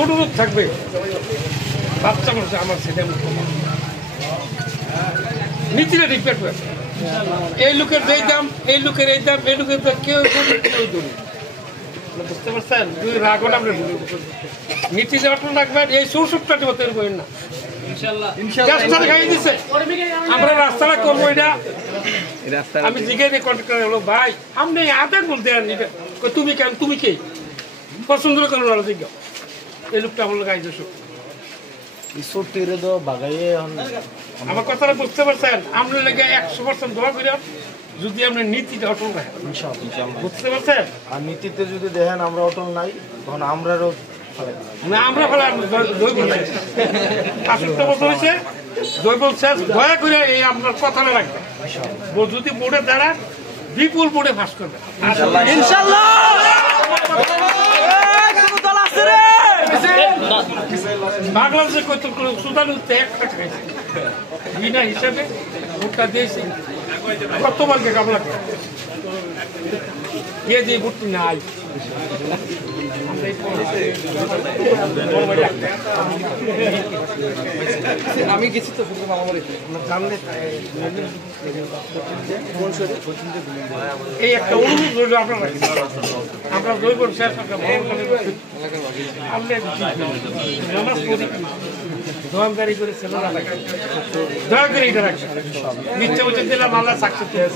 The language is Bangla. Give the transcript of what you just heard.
অনুরোধ থাকবে বাচ্চা মানুষ আমার ছেলে নীতিটা রিপেয়ার করে এই লোকের এই দাম এই লোকের এই দাম এই লোকের কেউ কেউ ধরি বুঝতে পারছেন দুই রাগন আমরা নীতি যে অটল রাখবেন এই 64টা মতের বই না আমরা রাস্তাটা করবো এটা আমি জিজ্ঞাসা কন্ট্রাক্টর হলো ভাই আপনি আধার বলতে তুমি কেন তুমি কে পছন্দ করো না জিজ্ঞাসা এই লোকটা আমার লোক আইসো আমার কথাটা বুঝতে পারছেন আমরা লেগে 100% দোয়া করি যদি আমরা নীতিটা অটল রাখেন বুঝতে পারছেন আর নীতিতে যদি দেখেন আমরা অটল নাই তখন আমরাও আমরা ফেলে 65 বছর হয়েছে জৈবন শেষ দয়া করে এই আপনার কথাটা রাখবেন যদি বোর্ডে দাঁড়ান বিপুল বোর্ডে ফাঁস করবেন বাংলাদেশে কত সুদান উঠতে 1 টাকা খাইছে বিনা হিসাবে ভোটটা দিয়েছি কতবারকে কামলাকে দিয়ে দিয়ে ভোট নাই আমি গেছি তো জানলে এই একটা অনুরোধ রইল আপনারা আমরা জৈব শেষ দোকানদারি করে ছেলেরা দয়া করে এটা রাখবেন মিথ্যে বলছেন দিলাম আল্লাহ সাকসেস